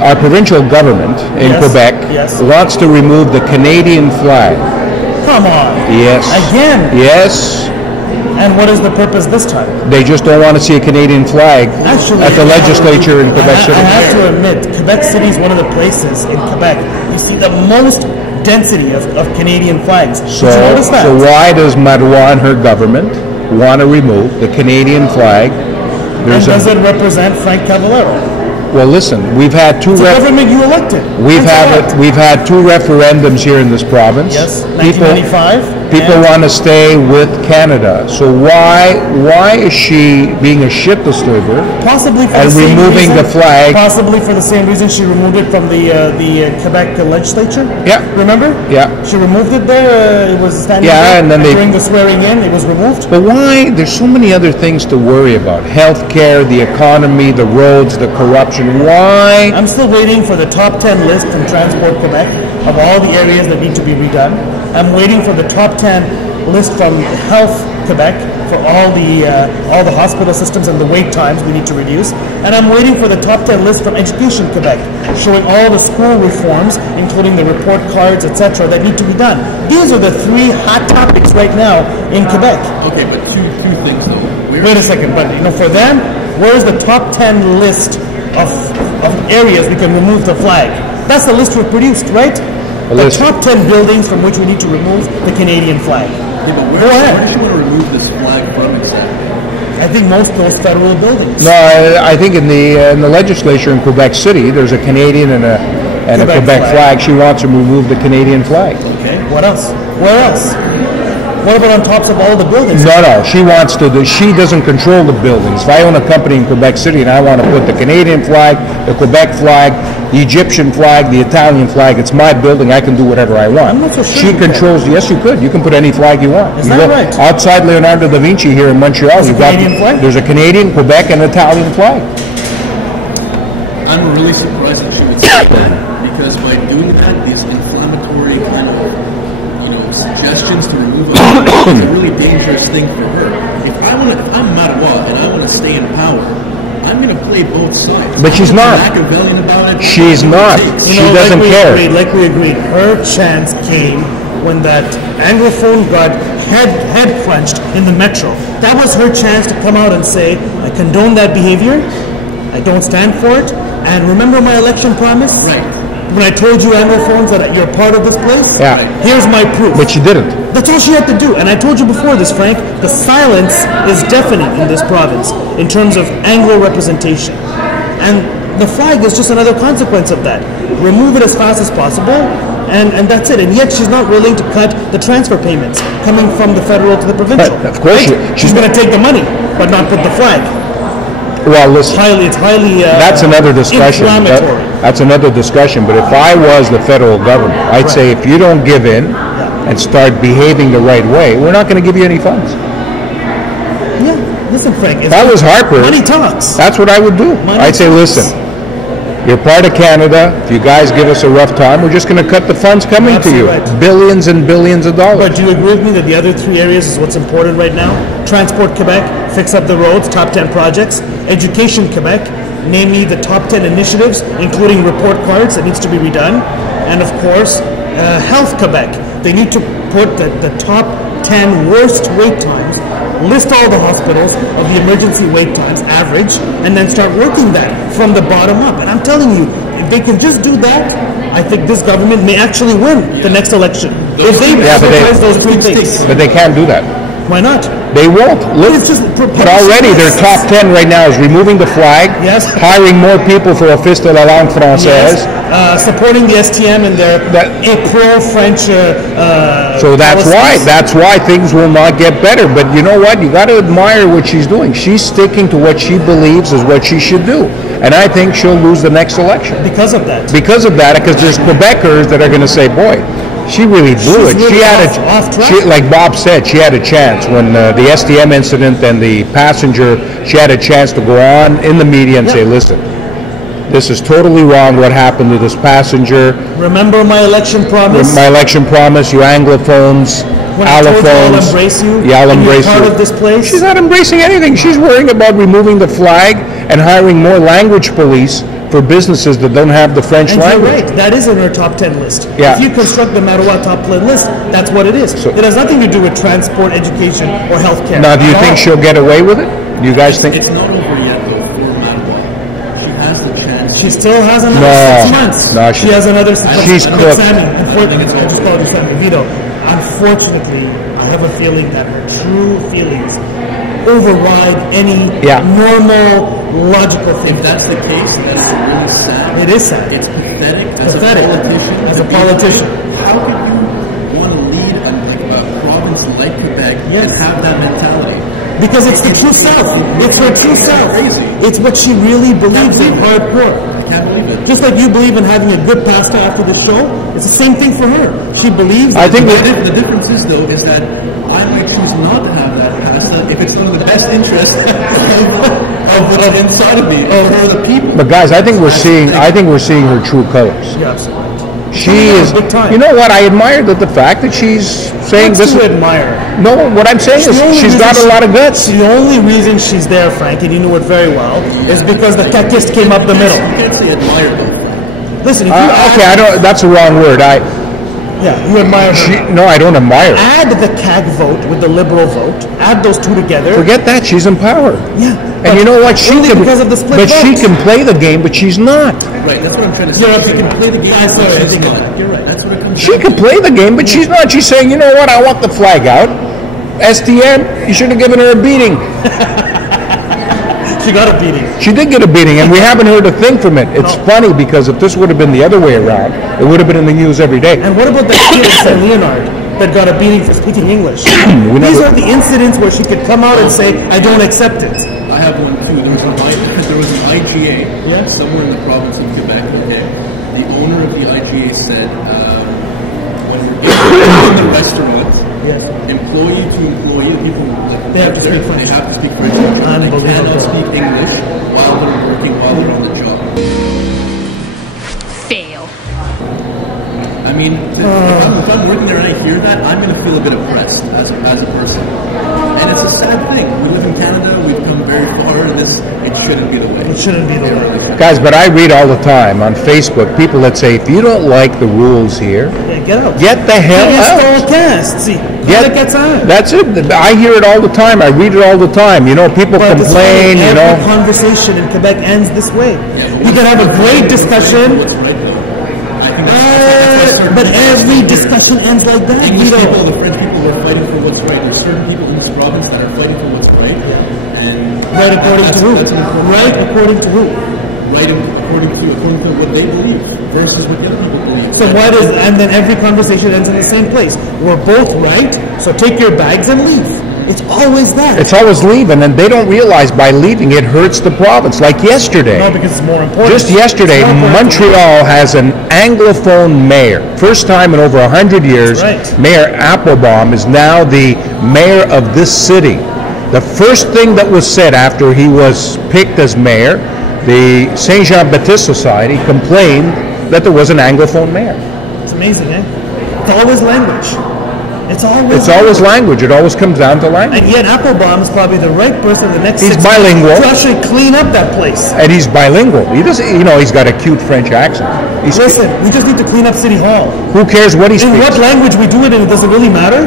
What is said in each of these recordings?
Our provincial government in Quebec wants to remove the Canadian flag. Come on. Yes. Again? Yes. And what is the purpose this time? They just don't want to see a Canadian flag at the legislature in Quebec City. I have to admit, Quebec City is one of the places in Quebec you see the most density of Canadian flags. So, did you notice that? So why does Marois and her government want to remove the Canadian flag? And does it represent Frank Cavallero? Well, listen, we've had two. It's a government you elected. We've had two referendums here in this province. Yes, 1995. People want to stay with Canada. So why is she being a shit disturber? Possibly for and the same removing reason, the flag. Possibly for the same reason she removed it from the Quebec legislature. Yeah. Remember? Yeah. She removed it there. It was standing there, and then during the swearing in, it was removed. But why? There's so many other things to worry about: healthcare, the economy, the roads, the corruption. Why? I'm still waiting for the top 10 list from Transport Quebec of all the areas that need to be redone. I'm waiting for the top 10 list from Health Quebec for all the hospital systems and the wait times we need to reduce. And I'm waiting for the top 10 list from Education Quebec, showing all the school reforms, including the report cards, etc., that need to be done. These are the three hot topics right now in Quebec. Okay, but two things though. Wait a second, but for them, where's the top 10 list of areas we can remove the flag? That's the list we've produced, right? The top 10 buildings from which we need to remove the Canadian flag. Yeah, but where does she want to remove this flag from exactly? I think most federal buildings. No, I think in the legislature in Quebec City, there's a Canadian and a Quebec flag. She wants to remove the Canadian flag. Okay. What else? Where else? What about on tops of all the buildings? No. She wants to. She doesn't control the buildings. If I own a company in Quebec City and I want to put the Canadian flag, the Quebec flag, the Egyptian flag, the Italian flag, it's my building. I can do whatever I want. I'm not so sure. She controls. Yes, you could. You can put any flag you want. Is that right? Outside Leonardo da Vinci here in Montreal, There's a Canadian flag? There's a Canadian, Quebec, and Italian flag. I'm really surprised that she would say that, because by doing that, these inflammatory kind of suggestions to remove a flag is a really dangerous thing for her. If I'm Marois and I want to stay in power, I'm going to play both sides. But she's not. Machiavellian about it. She's not. She doesn't care. Like we agreed, her chance came when that Anglophone got head crunched in the metro. That was her chance to come out and say, I condone that behavior, I don't stand for it, and remember my election promise? Right. When I told you Anglophones that you're part of this place? Yeah. Here's my proof. But she didn't. That's all she had to do. And I told you before this, Frank, the silence is deafening in this province in terms of Anglo representation. And the flag is just another consequence of that. Remove it as fast as possible, and that's it. And yet she's not willing to cut the transfer payments coming from the federal to the provincial. Right. Of course, right? She's going to take the money, but not put the flag. Well, listen, it's highly that's another discussion. That's another discussion. But if I was the federal government, I'd say if you don't give in and start behaving the right way, we're not going to give you any funds. Yeah, listen, Frank. If I was Harper, money talks. That's what I would do. I'd say, listen, you're part of Canada. If you guys give us a rough time, we're just going to cut the funds coming to you. Right. Billions and billions of dollars. But do you agree with me that the other three areas is what's important right now? Transport Quebec, fix up the roads, top 10 projects. Education Quebec, name me the top 10 initiatives, including report cards that needs to be redone. And of course, Health Quebec. They need to put the top 10 worst wait times, list all the hospitals of the emergency wait times, average, and then start working that from the bottom up. And I'm telling you, if they can just do that, I think this government may actually win the next election. If they prioritize those three things. But they can't do that. Why not? They won't. But already their top 10 right now is removing the flag, hiring more people for Office de la Langue Française, supporting the STM and their pro-French so that's why things will not get better. But you know what? You got to admire what she's doing. She's sticking to what she believes is what she should do. And I think she'll lose the next election. Because of that. Because there's Quebecers that are going to say, boy, she really blew it. Really she had like Bob said, she had a chance when the STM incident and the passenger. She had a chance to go on in the media and say, "Listen, this is totally wrong. What happened to this passenger? Remember my election promise? My election promise. You Anglophones, allophones. I'll embrace you. Yeah, I'll embrace you. Part of this place. She's not embracing anything. She's worrying about removing the flag and hiring more language police for for businesses that don't have the French And you're language. right, that is in her top 10 list. Yeah. If you construct the Marois top 10 list, that's what it is. It has nothing to do with transport, education, or healthcare. Now, do you at think all. she'll get away with it? Do you guys think? It's not over yet, though, for Manuel. She has the chance. She still has another No. 6 months. No, she has another 6 months. She's But cooked. Sammy, it's I just called you Sammy. Vito, unfortunately, I have a feeling that her true feelings override any Yeah. normal, logical thing. If that's the case, then it's really sad. It is sad. It's pathetic as Pathetic. a politician. As to a be- politician. How could you want to lead a province like Quebec Yes. and have that mentality? Because it's the true self. It's her true self. Crazy. It's what she really believes in, hardcore. I can't believe it. Just like you believe in having a good pasta after the show, it's the same thing for her. She believes. I think The difference is, though, is that I might choose not to have that pasta if it's not in the best interest of what's inside of me, for the people. But guys, I think we're seeing her true colors. Yeah, absolutely. She is. Big time. You know what? I admire the fact that she's saying What's this. to admire? No, what I'm saying The is only she's got reason a lot of guts. The only reason she's there, Frank, and you knew it very well, is because the kakist came up the middle. You can't say admire them. Listen, if you Okay, I don't. That's a wrong word. Yeah, you admire her. No, I don't admire her. Add the CAG vote with the Liberal vote. Add those two together. Forget that. She's in power. Yeah. And you know what? She only can. because of the split But she votes. can play the game, but she's not. Right, that's what I'm trying to say. You're She can absolutely play the game, right. but I she's think of not. that. You're right. That's what it comes She down can to. play the game, but she's not. She's saying, you know what? I want the flag out. STM, you should have given her a beating. She got a beating. She did get a beating, and we haven't heard a thing from it. It's funny because if this would have been the other way around, it would have been in the news every day. And what about that kid in St. Leonard that got a beating for speaking English? These are the incidents where she could come out and say, I don't accept it. I have one too. There was an IGA somewhere in the province of Quebec. Okay, the owner of the IGA said when we're in the restaurant, employee to employee, people that They have to there, speak French. they have to speak French. They Unbelievable. cannot speak English while they're working, while they're on the job. Fail. I mean, if I'm working there and I hear that, I'm going to feel a bit oppressed as a person. And it's a sad thing. We live in Canada. We've come very far, and it shouldn't be the way. It shouldn't be the way. Guys, but I read all the time on Facebook people that say, if you don't like the rules here, Yeah, get out. get the hell out. See, Get- gets out. That's it. I hear it all the time. I read it all the time. You know, people But it's complain, funny, you know. every conversation in Quebec ends this way. You can have a great discussion, What's right, though? I think that's certain but people- every discussion ends like that. English You know. people, the French people are fighting for what's right. There's certain people in this province that are fighting for what's right. And Right according to who? that's an important Right according to who? right according to what they believe versus what the other people believe. So what is, and then every conversation ends in the same place. We're both right, so take your bags and leave. It's always that. It's always leaving, and they don't realize by leaving it hurts the province. Like yesterday. No, because it's more important. Just yesterday, It's more important. Montreal has an Anglophone mayor. First time in over 100 years, That's right. Mayor Applebaum is now the mayor of this city. The first thing that was said after he was picked as mayor, the Saint Jean Baptiste Society complained that there was an Anglophone mayor. It's amazing, eh? It's always language. It's always language. It always comes down to language. And yet Applebaum is probably the right person the next He's 6 months bilingual. to actually clean up that place. And he's bilingual. He doesn't, you know, he's got a cute French accent. Listen, we just need to clean up City Hall. Who cares what he In speaks? what language we do it in, does it really matter?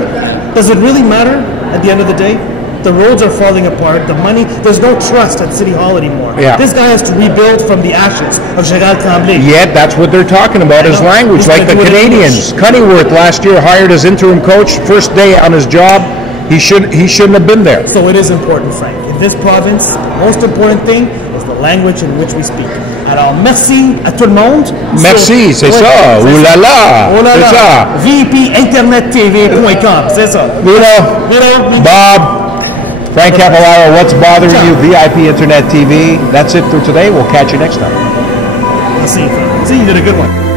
Does it really matter at the end of the day? The roads are falling apart, the money, there's no trust at City Hall anymore. Yeah. This guy has to rebuild from the ashes of Gérald Tremblay. Yet that's what they're talking about is I know. language, He's like the gonna do it in Canadians. Cunningworth last year hired as interim coach. First day on his job, he shouldn't have been there. So it is important, Frank. In this province, the most important thing is the language in which we speak. Alors, merci à tout le monde. Merci, c'est ça. Ouh là là, Oh là c'est ça. là. VPInternetTV.com, c'est ça. Vito, Bob, Frank Cavallaro, what's bothering you? VIP Internet TV. That's it for today. We'll catch you next time. Merci, Frank. See, you did a good one.